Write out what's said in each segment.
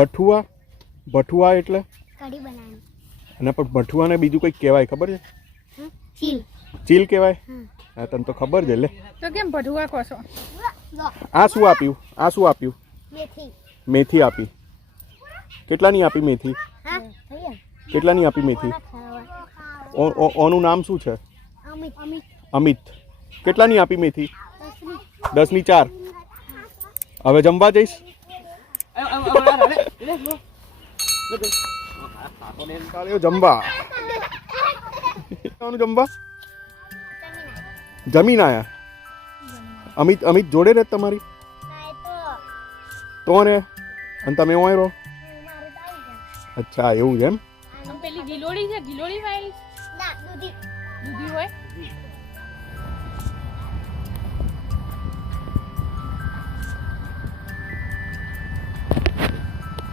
ભઠુઆ? ભઠુઆ એટલે? કઢી બનાવવાની. અને પણ ભઠુઆને બીજું કંઈક કહેવાય ખબર છે? ચીલ. ચીલ કહેવાય? હા તને તો ખબર છે લે. તો કેમ ભઠુઆ કહો છો આ શું આપ્યું? આ શું આપ્યું? મેથી. મેથી આપી. કેટલાની આપી મેથી? કેટલાની આપી મેથી? ઓ- ઓ- ઓનું નામ શું છે? અમિત. કેટલાની આપી મેથી? દસની ચાર. હવે જમવા જઈશ? જમવા જમવા જમીન આયા અમિત અમિત જોડે રહે તમારી તો ને અને તમે ઓય રહો અચ્છા એવું છે એમ પેલી ગિલોડી છે ગિલોડી વાયેલી ના દૂધી દૂધી હોય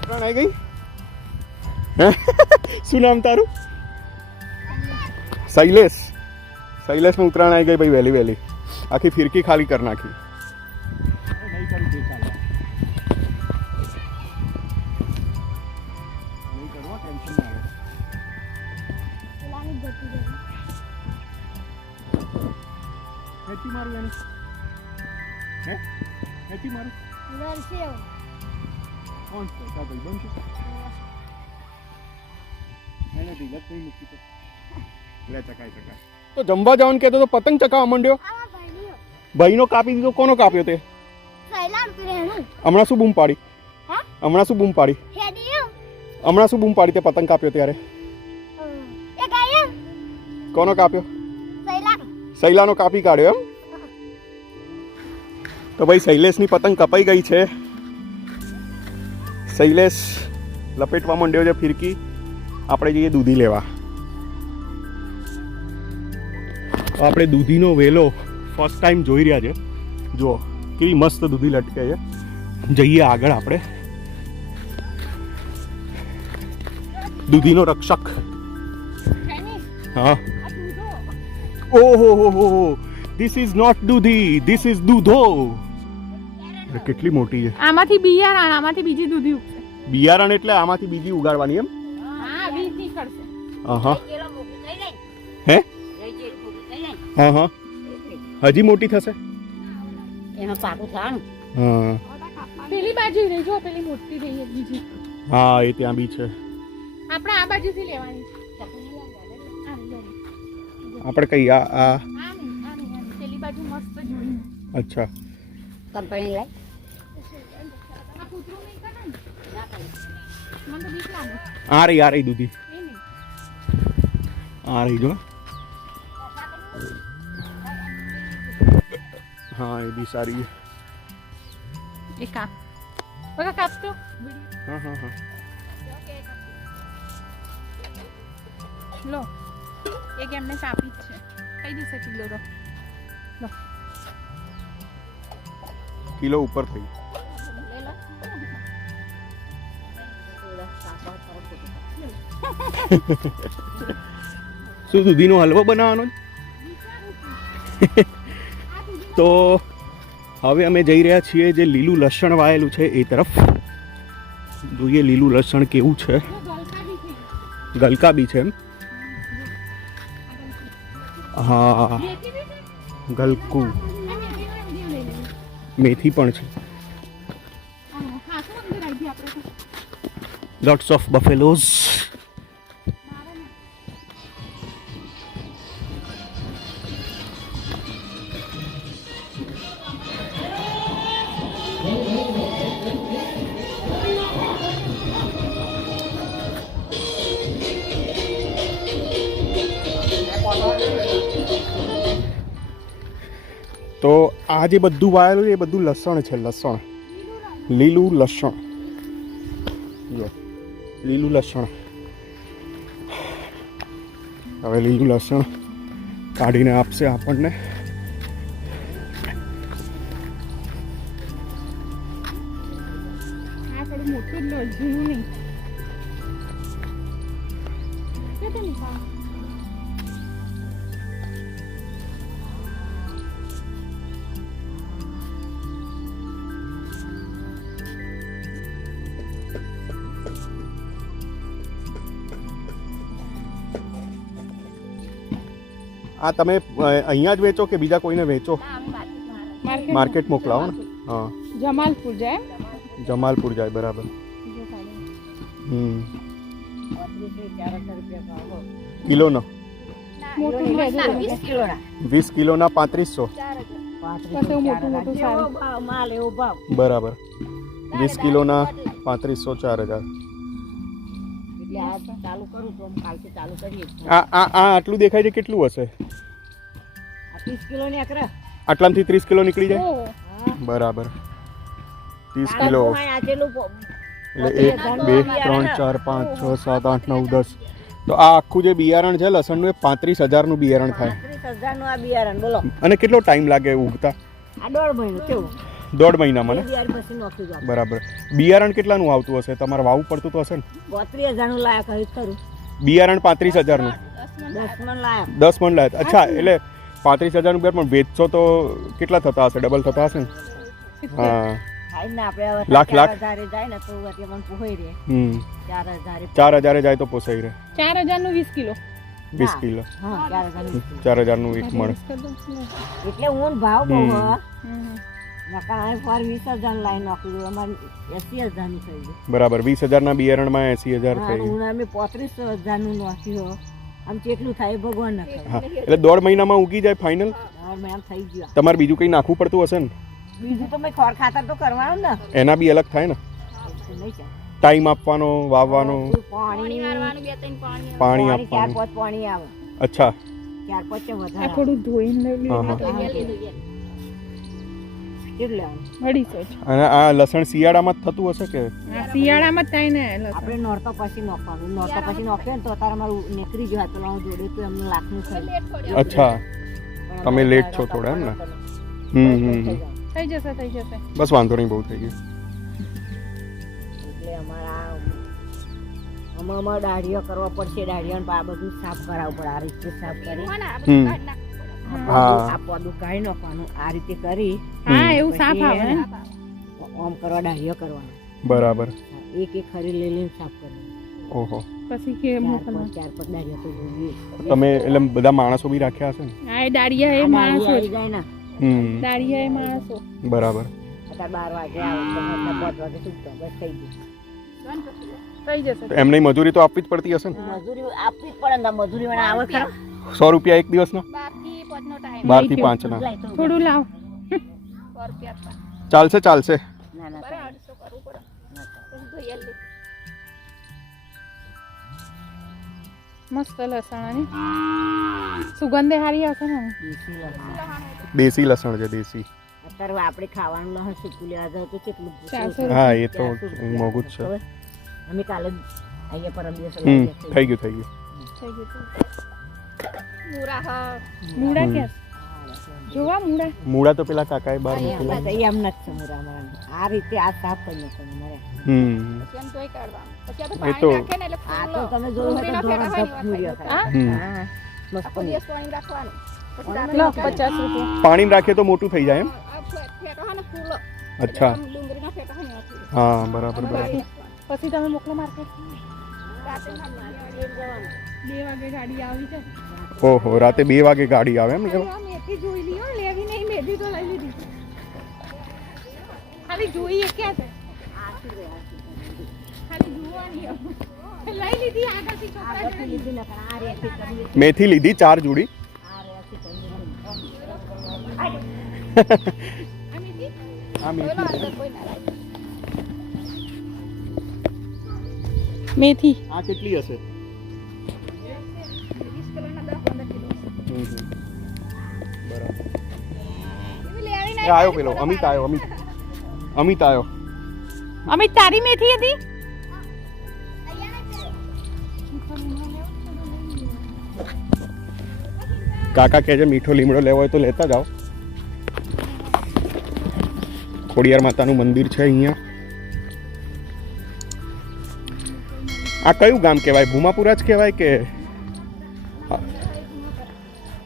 ઉત્તરાયણ આવી ગઈ? હે? શું નામ તારું? શૈલેષ. શૈલેષમાં ઉત્તરાયણ આવી ગઈ ભાઈ વહેલી વહેલી. આખી ફિરકી ખાલી કરી નાખી. મારું એની. હે? મારું. કોણ છે તારા ભાઈબંધ છે એને ઢીલા થઈ મૂકી તો લે ચકાય ચકાય તો જમવા જવાનું કહેતો તો પતંગ ચકાવવા માંડ્યો. ભાઈનો કાપી દીધો કોનો કાપ્યો તે? હમણાં શું બૂમ પાડી? હમણાં શું બૂમ પાડી? હમણાં શું બૂમ પાડી તે પતંગ કાપ્યો ત્યારે? કોનો કાપ્યો? શૈલાનો કાપી કાઢ્યો એમ? તો ભાઈ શૈલેષની પતંગ કપાઈ ગઈ છે. શૈલેષ લપેટવા માંડ્યો છે ફિરકી. આપણે જઈએ દૂધી લેવા. આપણે દૂધીનો વેલો ફર્સ્ટ ટાઈમ જોઈ રહ્યા છે. જુઓ, કેવી મસ્ત દૂધી લટકે છે. જઈએ આગળ આપણે. દૂધીનો રક્ષક. હા. ઓહો, હો હો ધીસ ઇઝ નોટ દૂધી ધીસ ઇઝ દૂધો. અરે, કેટલી મોટી છે? આમાંથી બિયારણ આમાંથી બીજી દૂધી ઉગશે. બિયારણ એટલે આમાંથી બીજી ઉગાડવાની એમ? હા બીજ નીકળશે હા? હે હા હા હજી મોટી થશે? એમાં પાકું થાણ હા. પેલી બાજુ રહી જો પેલી મોટી રહી બીજી. હા એ ત્યાં બી છે. આપણે આ બાજુથી લેવાની. આપણે કઈ આ આ. પેલી બાજુ મસ્ત જોઈ. અચ્છા. કંપની લાય. આ રહી આ રહી દૂધી. આ રહી જો. હા એ બી સારી બગા કાપતો હા હા હા. લો એક એમને જ છે. કઈ દિવસે કિલો લો. કિલો ઉપર થઈ. શું દૂધીનો હલવો બનાવવાનો તો હવે અમે જઈ રહ્યા છીએ જે લીલું લસણ વાયેલું છે એ તરફ જોઈએ લીલું લસણ કેવું છે ગલકા બી છે એમ હા ગલકું મેથી પણ છે લોટ્સ ઓફ બફેલોઝ આ જે બધું વાયેલું છે, એ બધું લસણ છે, લસણ. લીલું લસણ. જો, લીલું લસણ. હવે લીલું લસણ કાઢીને આપશે આપણને. મોટું જ નહીં. આ તમે અ, અહીંયા જ વેચો કે બીજા કોઈને વેચો? માર્કેટ માર્કેટ મોકલાવો ને? હા. જમાલપુર જાય જમાલપુર જાય બરાબર. જો કાઢે. હમ. પાંત્રીસ ચાર હજાર રૂપિયા ભાવ. કિલોનો મોટું લેજો તો. વીસ કિલોના. વીસ કિલોના પાંત્રીસો? પાંત્રીસો પછી એવું ચાર મોટું હજાર. મોટું જેવો ભાવ માલ એવો ભાવ. બરાબર. વીસ કિલોના પાંત્રીસો ચાર હજાર. એટલે આ ચાલુ કરું તો કાલથી ચાલુ કરીએ આ આ આ આટલું દેખાય છે કેટલું હશે? આ ત્રીસ કિલો ની અકરા આટલામાંથી ત્રીસ કિલો નીકળી જાય? બરાબર. ત્રીસ કિલો એટલે એક બે ત્રણ ચાર પાંચ છ સાત આઠ નવ દસ. તો આ આખું જે બિયારણ છે લસણનું એ પાંત્રીસ હજારનું બિયારણ થાય. પાંત્રીસ હજારનું આ બિયારણ બોલો. અને કેટલો ટાઈમ લાગે ઉગતા? આ દોઢ મહિનો કેવું? દોઢ મહિનામાં મને? ને બરાબર. બિયારણ કેટલાનું આવતું હશે? તમારે વાવું પડતું તો હશે ને? બોત્રીસ હજારનું લાયક હોય ખરું. બિયારણ પાંત્રીસ હજારનું? દસ મણ લાયક દસ મણ લાય. અચ્છા એટલે પાંત્રીસ હજારનું બિયારણ પણ વેચશો તો કેટલા થતા હશે? ડબલ થતા હશે ને? હા. લાખ, ચાર લાખ. હજારે જાય ને તો એટલે મને પોહાઈ રહે. હમ. ચાર હજારે જાય તો પોસાઈ રહે. ચાર હજારનું વીસ કિલો. વીસ કિલો. ચાર હજારનું. એક મણ. એટલે ઊંઘ ભાવ બહુ બરાબર વીસ હજારના બિયારણમાં એસી હજાર થઈ. પોત્રીસ હજારનું નોખ્યું આમ કેટલું થાય ભગવાન એટલે દોઢ મહિનામાં ઉગી જાય ફાઇનલ હવે થઈ ગયું. તમારે બીજું કંઈ નાખવું પડતું હશે ને? બીજું તો મેં ખોર ખાતર તો કરવાનું ને. એના બી અલગ થાય ને? ટાઈમ આપવાનો વાવવાનો? પાણી પાણી. પાણી આપવાનું. પાણી આવે. અચ્છા. ચાર પાંચ વધારે થોડું ધોઈને અઢીસો અને આ લસણ શિયાળામાં જ થતું હશે કે? શિયાળામાં જ થાય ને આપણે નોરતો પછી નોખવાનું. નોરતો પછી નોખીએ ને તો અત્યારે અમારું નીકળી ગયું પેલા હું જોડે તો એમને લાખનું થયું અચ્છા. તમે લેટ છો થોડા એમ ને? હમ હમ હમ. થઈ જશે થઈ જશે. બસ વાંધો નહીં બહુ થઈ ગયું. એટલે અમારા અમારે દાઢીઓ કરવા પડશે દાઢીઓ આ બધું સાફ કરાવવું પડે આ રીતે સાફ કરી. આ હા. બધું- આ બધું કાઢી નાખવાનું આ રીતે કરી. હા એવું સાફ આવે ઓમ કરવા દાઢીઓ કરવાનો. બરાબર. એક એક ખરી લઈ લઈને સાફ કરવાનું. ઓહો. પછી કે મોકલવા ચાર પાંચ દાઢીઓ તો જોઈએ તમે એટલે બધા માણસો બી રાખ્યા હશે ને? આ એ દાળિયા એ માણસો આવી જાય ને. હમ. દાળિયા એ માણસો. બરાબર. અત્યારે બાર વાગે આવે તો પાંચ વાગે છૂટતો બસ થઈ ગયું. થઈ જશે. એમને મજૂરી તો આપવી જ પડતી હશે ને? મજૂરી આપવી જ પડે ને મજૂરી વાળા આવે ખરા. સો રૂપિયા એક દિવસના? બારથી પાંચ ના. થોડું લાવ. ચાલશે ચાલશે. ના ના ચાલે. મસ્ત લસણ સુગંધે હારી આવશે ને દેશી લસણ. દેશી લસણ છે દેશી. અત્યારે આપણે ખાવાનું લહણ સૂકું લેવા જાવ તો કેટલું હા એ તો મોંઘું જ છે? અમે કાલે જ અહીંયા પરમ દિવસે થઈ ગયું. થઈ ગયું થઈ ગયું. મૂળા જોવા મૂળા. મૂળા તો પેલા કાકાએ બહાર મૂકેલા એમ નથી મૂળા અમારા આ રીતે આ સાફ કરી નાખવાનું મળે હમ. એ તો આ તો તમે જોયું હોય તો ધોરણ ધપ મૂર્યો થાય. હા મસ્ત બની. લો પાણી રાખીએ તો મોટું થઈ જાય એમ? અચ્છા. હા બરાબર બરાબર. પછી તમે મોકલો માર્કેટ બે વાગે ગાડી આવી છે ઓહો રાતે બે વાગે ગાડી આવે એમ લેવા મેથી જોઈ લી હો લેવી નહીં મેથી તો લઈ લીધી. ખાલી જોઈએ ક્યાં છે? ખાલી જોવાની હો. લઈ લીધી આગળથી છોકરા આગળથી લીધી ને પણ આ રેથી કરીએ. મેથી લીધી ચાર જોડી. આ રેથી કરીએ. આ મેથી? આ મેથી મેથી. આ કેટલી હશે? બરાબર. આવ્યો પેલો અમિત આવ્યો અમિત. અમિત આવ્યો અમિત તારી મેથી હતી? કાકા કહે છે મીઠો લીમડો લેવો હોય તો લેતા જાઓ. ખોડિયાર માતાનું મંદિર છે અહીંયા. આ કયું ગામ કહેવાય? ભૂમાપુરા જ કહેવાય કે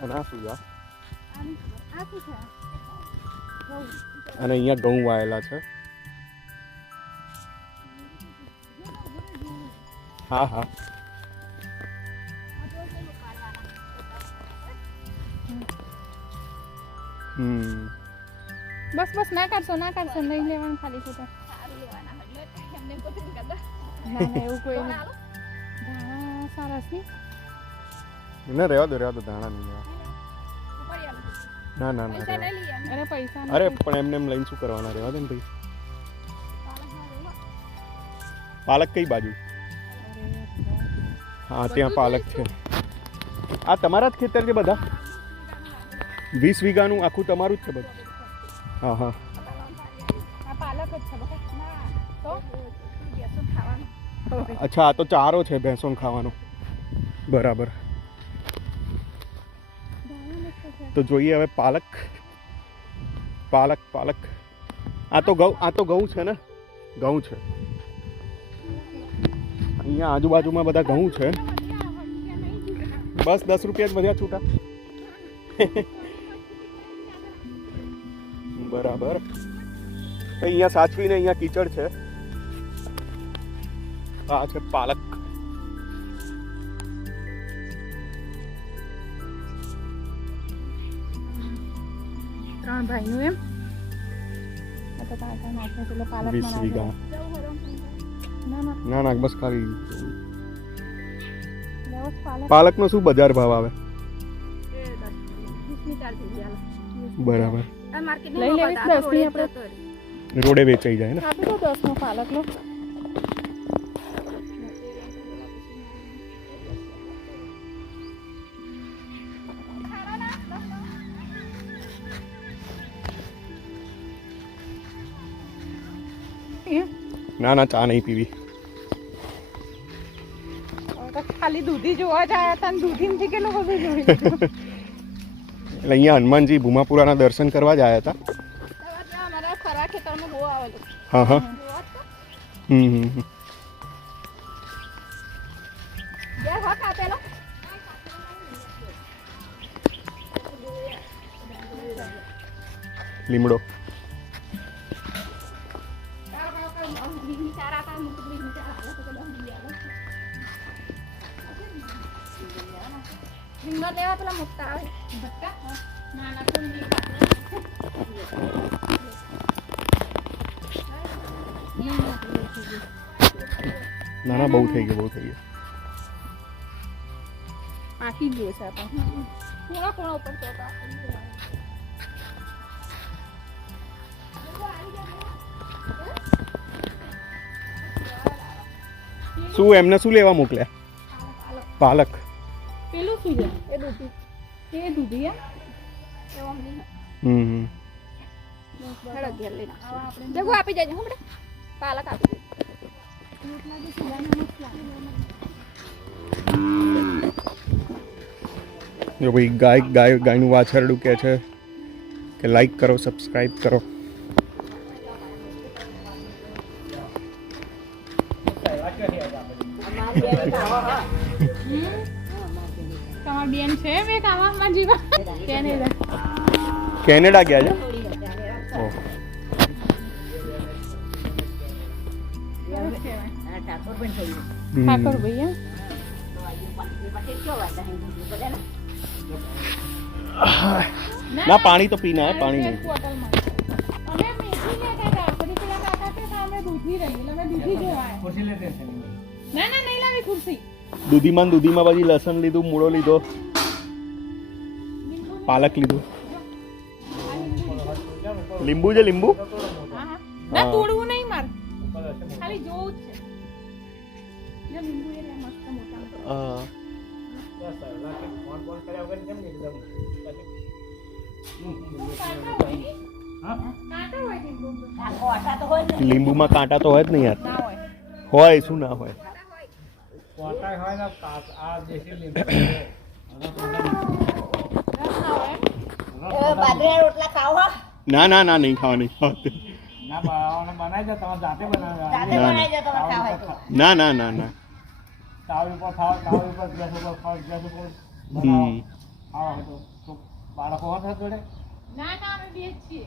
લાગે છે. અને છે? છે અહીંયા ઘઉં વાયેલા છે. હા હા. હમ. બસ બસ ના કરશો ના કરશો નહીં લેવાનું ખાલી ખોટા. ના એવું કોઈ નહીં. ધાણા સારા છે ના રહેવા દો રહેવા દો ધાણા નહીં. ના ના ના અરે પૈસા અરે પણ એમને એમ લઈને શું કરવાના રહેવા દે ને ભાઈ? પાલક કઈ બાજુ? હા ત્યાં પાલક છે. આ તમારા જ ખેતર છે બધા? વીસ વીઘાનું આખું તમારું જ છે બધું? હા હા. આ પાલક જ છે બકા ના તો બેસો ખાવાનું. અચ્છા આ તો ચારો છે ભેંસોને ખાવાનો. બરાબર. તો જોઈએ હવે પાલક પાલક પાલક આ તો ઘઉં આ તો ઘઉં છે ને ઘઉં છે અહીંયા આજુબાજુમાં બધા ઘઉં છે બસ દસ રૂપિયા જ વધ્યા છૂટા। બરાબર. અહીંયા સાચવીને અહીંયા કીચડ છે. આ છે પાલક. ત્રણ ભાઈનું એમ. ના ના. ના ના બસ ખાલી પાલક. પાલકનો શું બજાર ભાવ આવે? બરાબર. લઈ લેવી દસની આપણે? રોડે વેચાઈ જાય ને? દસ નો પાલક લો ના ના ચા નહીં પીવી. ખાલી દૂધી જોવા જાય હતા ને દૂધીમાંથી કેટલું બધું જોઈ એટલે અહીંયા હનુમાનજી ભૂમાપુરાના દર્શન કરવા જ આવ્યા હતા. હા હા. હમ હમ લીમડો. ના બહુ થઈ ગયું બહુ થઈ ગયું. પાકી ગયું છે આપણે થોડા થોડા ઉપર તો શું એમને શું લેવા મોકલ્યા? પાલક. પેલું શું છે? એ દૂધી. એ દૂધી એમ? હમ હમ. આપી જાય હું પાલક આપી દેજો. જો ભાઈ ગાય ગાય ગાયનું વાછરડું કે છે કે લાઈક કરો સબસ્ક્રાઈબ કરો. કેનેડા ગયા છે? ઠાકોર ના પાણી તો પીના હે પાણી નહીં. ના ના દૂધીમાં દૂધીમાં પછી લસણ લીધું મૂળો લીધો. પાલક લીધું. લીંબુ છે લીંબુ? ના તોડવું લીંબુમાં? કોટા તો હોય ને લીંબુમાં કાંટા તો હોય જ નહીં યાર. હોય હોય શું ના હોય. ના હોય એ બાજરીના રોટલા ખાઓ હો ના ના ના નહીં ખાવાની ખાવા ના બનાવવાનું બનાવી દો તમે જાતે બનાવો જાતે ના, ના. ના ના. ના ના તાવ ઉપર ખાવ તાવ ઉપર ગેસ ઉપર ખાવ ગેસ ઉપર હમ. બનાવો ખાવા તો. તો બાળકો હતા જોડે? ના ના અમે બે છીએ.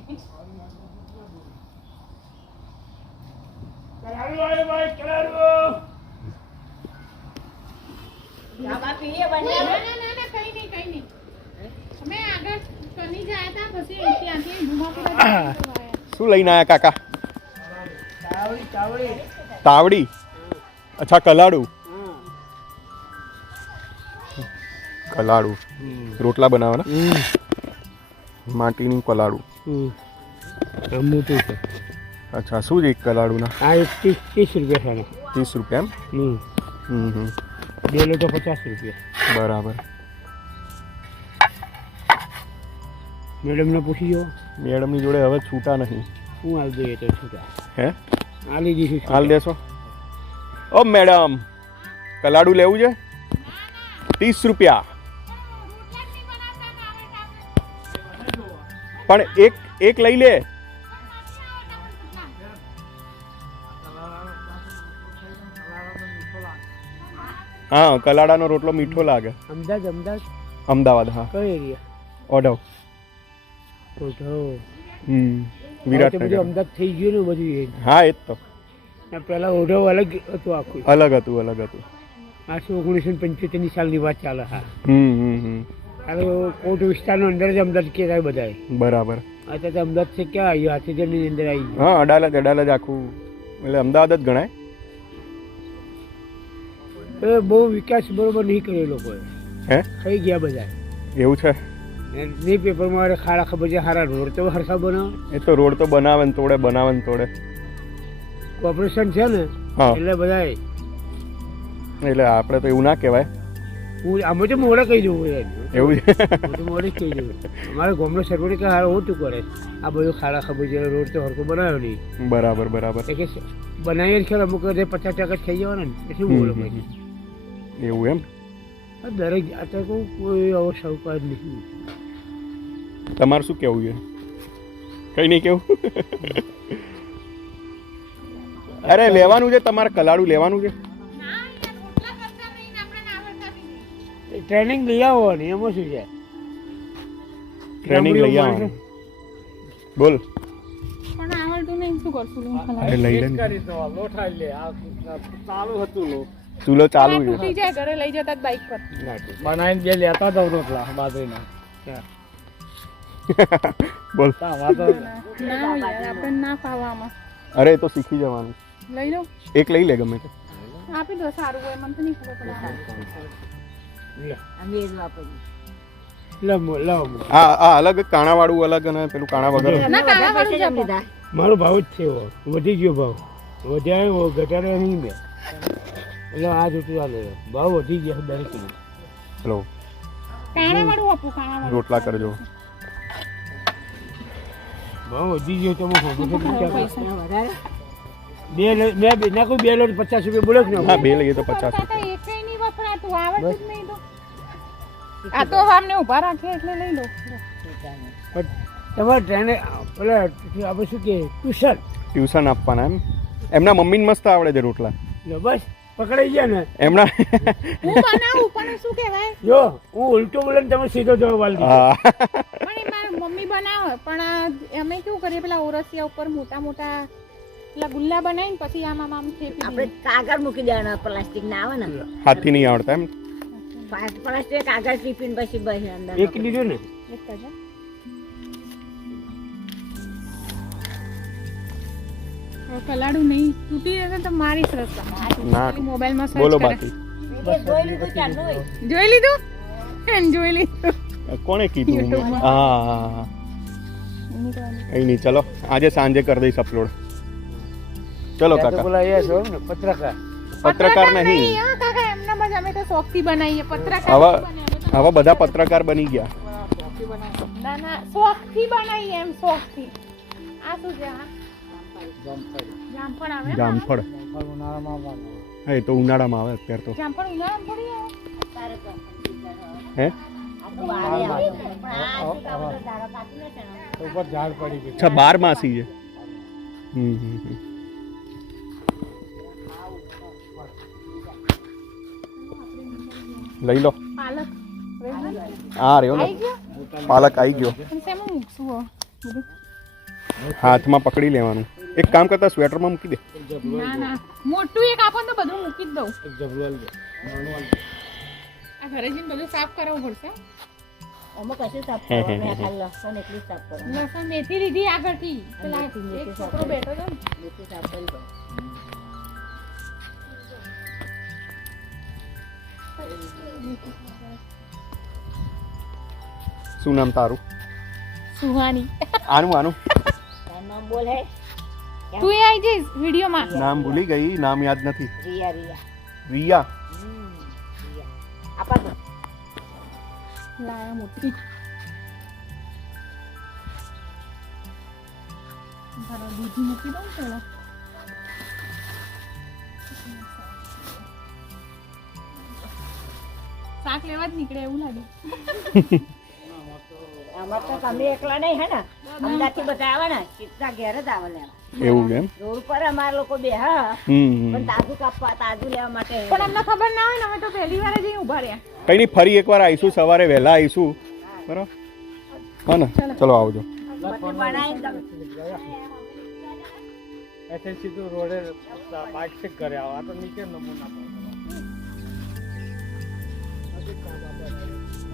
આમાં પીએ બને ના ના ના ના કઈ નહીં કઈ નહીં. અમે આગળ કની ગયા હતા પછી ત્યાંથી ધુમાપુરા શું લઈને આયા કાકા? તાવડી તાવડી તાવડી? અચ્છા કલાડુ. કલાડુ. રોટલા બનાવવાના? માટીની કલાડું. મોટું છે. અચ્છા શું છે એક કલાડુના? આ એક ત્રીસ ત્રીસ રૂપિયા છે ત્રીસ રૂપિયા હમ એમ? હમ. હમ બેલો તો પચાસ રૂપિયા. બરાબર. મેડમને પૂછી જો મેડમની જોડે હવે છૂટા નહીં. હું આવી જઈએ તો છૂટા. હે? આલી દીધું હાલ દેશો. ઓ મેડમ કલાડું લેવું છે? ત્રીસ રૂપિયા. પણ એક એક લઈ લે. હા કલાડાનો રોટલો મીઠો લાગે. અમદાવાદ અમદાવાદ? અમદાવાદ હા. કયો એરિયા ઓઢવ. ઓઢવ. હમ બધું વિરાટનગર અમદાવાદ થઈ ગયું ને બધું એ. હા એ જ તો. પેલા પહેલા ઓઢો અલગ હતું આખું. અલગ હતું અલગ હતું. આઠસો ઓગણીસો પંચોતેરની સાલની વાત ચાલે હા. હમ હમ હમ. હાલો કોટ વિસ્તારનો અંદર જ અમદાવાદ કહેવાય બધાય. બરાબર. અત્યારે તો અમદાવાદ છે ક્યાં આવ્યું હાથીજરની અંદર આવી હા અડાલજ અડાલજ આખું. એટલે અમદાવાદ જ ગણાય. એ બહુ વિકાસ બરોબર નહીં કર્યો લોકોએ. હે? થઈ ગયા બધા એવું છે? ને નહીં પેપરમાં મારે ખાડા ખબર છે સારા રોડ તો હરખા બનાવે. એ તો રોડ તો બનાવે ને તોડે બનાવે ને તોડે. કોર્પોરેશન છે ને એટલે બધા એટલે આપણે તો એવું ના કહેવાય. આમાં તો મોડે કહી દઉં બધા એવું છે હું તો મોડે જ કહી દઉં અમારે ગામનો સર્વરે કે હારો ઓટું કરે આ બધું ખાડા ખબર છે રોડ તો હરખો બનાવ્યો નહીં બરાબર બરાબર કે બનાવીએ જ ખરા અમુક પચાસ ટકા થઈ જવાના ને એ શું બોલો પછી એવું એમ દરેક અત્યારે કહું કોઈ આવો સાહુકાર નથી તમારે શું કહેવું છે કંઈ નહીં કેવું અરે લેવાનું છે તમારે કલાડું લેવાનું છે ટ્રેનિંગ લઈ આવવાની એમાં શું છે? ટ્રેનિંગ લઈ આવવાની. બોલ. પણ આવડતું નહીં શું કરશું અરે લઈ લે ને. કરી દો લોઠા લે. ચાલુ હતું લો. ચૂલો ચાલુ તૂટી જાય ઘરે લઈ જતા બાઈક પર. બનાવીને બે લેતા હતા રોટલા બાજરીના. બોલ. ના ફાવામાં અરે તો શીખી જવાનું. લઈ લો. એક લઈ લે ગમે તે. આપી દો સારું હોય મને તો નહીં ખબર પડે. અલગ કાણા વાળું અલગ અને પેલું કાણા વગર. ના કાળા વાળું જ આપો. લીધા. મારો ભાવ જ છે વધી ગયો ભાવ. વધ્યા ઘટાડ્યો નહીં મેં. એટલે આ જોતું ચાલે ભાવ વધી ગયા દરેક કિલો ચલો કાળા વાળું આપો કાળા વાળું રોટલા કરજો. ભાવ વધી ગયો તો વધારે? બે ના કોઈ બે બે લોટ પચાસ રૂપિયા બોલો ને. હા બે લઈએ તો પચાસ રૂપિયા. આ તો અમને ઊભા રાખે એટલે લઈ લો. પણ તમારે ટ્રેને પેલા આપણે શું કે ટ્યુશન. ટ્યુશન આપવાના એમ? એમના મમ્મીને મસ્ત આવડે છે રોટલા. લો બસ પકડાઈ ગયા ને. એમના હું બનાવું પણ શું કહેવાય? જો હું ઉલટો બોલે તમે સીધો જવાબ દીધો. પણ મારી મમ્મી બનાવે પણ આ અમે કેવું કરીએ પેલા ઓરસિયા ઉપર મોટા મોટા પેલા ગુલ્લા બનાવીને પછી આમ આમ આમ આપણે કાગળ મૂકી દેવાના પ્લાસ્ટિક ના આવે ને. હાથી નહીં આવડતા એમ? પ્લાસ્ટિક કાગળ ટીપીને પછી બહાર અંદર એક લીધું ને? એક જ કલાડું નહીં તૂટી જશે તો મારી સરસ ના. મોબાઈલમાં બોલો બાકી. જોઈ લીધું જોઈ લીધું? કોને જોઈ લીધું. કોણે કીધું? હા હા હા કઈ નહીં ચલો આજે સાંજે કરી દઈશ અપલોડ ચલો કાકા. પત્રકાર. પત્રકાર નહીં. હા, જ અમે તો શોખથી બનાવીએ પત્રકાર હવે બધા પત્રકાર બની ગયા. ના ના શોખથી બનાવીએ એમ શોખથી આ શું છે જામફળ આવે હા એ તો ઉનાળામાં આવે અત્યારે તો. જામફળ ઉનાળામાં પડી આવે? હે. ઉપર ઝાડ પડી ગયું. બાર માસી છે. હમ હમ. લઈ લો. પાલક. આ રહ્યો ગયો? પાલક આવી ગયો. હો? હાથમાં પકડી લેવાનું. એક કામ કરતા સ્વેટરમાં મૂકી દે. ના ના. મોટું એક આપો તો બધું મૂકી જ દઉં. આ ઘરે જઈને બધું સાફ કરવું પડશે. અમુક કશું સાફ કરો મેં ખાલી લસણ એટલું જ સાફ કરો લસણ મેથી લીધી આગળથી. પેલા સાફ છોકરો બેઠો હતો મેથી સાફ કરી દો. શું નામ તારું? સુહાની. આનું આનું. નામ બોલ હે. તું એ આવી જઈશ વિડીયોમાં. નામ ભૂલી ગઈ નામ યાદ નથી. રિયા રિયા. રિયા. આપા તો લાયા મોટી બરાબર બીજી મૂકી દઉં પેલો. શાક લેવા જ નીકળે એવું લાગે. આમાં તો તમે એકલા નહીં હે ને? અમદાવાદથી બધા આવે ને ઘેર જ આવે લેવા. એવું એમ? રોડ પર અમારા લોકો બે હા પણ. તાજું કાપવા તાજું લેવા માટે. પણ અમને ખબર ના હોય ને અમે તો પહેલી વાર જ ઊભા રહ્યા. કઈ નહીં ફરી એકવાર આવીશું સવારે વહેલા આવીશું બરાબર? હા ને? ચલો. આવજો. પછી તો સીધું રોડે બાઇક ચેક કરે આવો આ તો નીચે નમૂના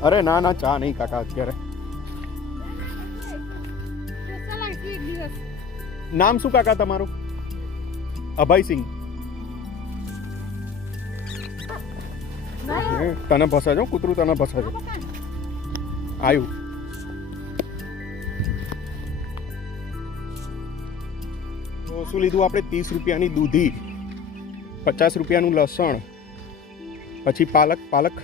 અરે ના ના ચા નહીં કાકા અત્યારે. નામ શું કાકા તમારું? અભયસિંહ તને ફસાજો કૂતરું તને ફસાજો આવ્યું તો શું લીધું આપણે? ત્રીસ રૂપિયાની દૂધી પચાસ રૂપિયાનું લસણ પછી પાલક પાલક.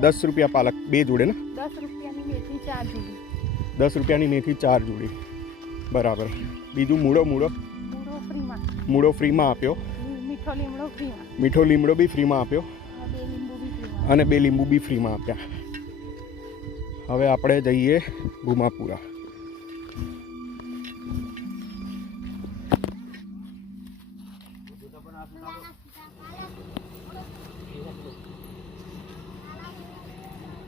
દસ રૂપિયા પાલક બે જોડે ને? દસ રૂપિયાની મેથી ચાર જોડી. દસ રૂપિયાની મેથી ચાર જોડી. બરાબર. બીજું મૂળો મૂળો? મૂળો ફ્રીમાં. આપ્યો. મીઠો લીમડો બી ફ્રીમાં આપ્યો. અને બે લીંબુ બી ફ્રીમાં. અને બે લીંબુ બી ફ્રીમાં આપ્યા. હવે આપણે જઈએ ભૂમાપુરા.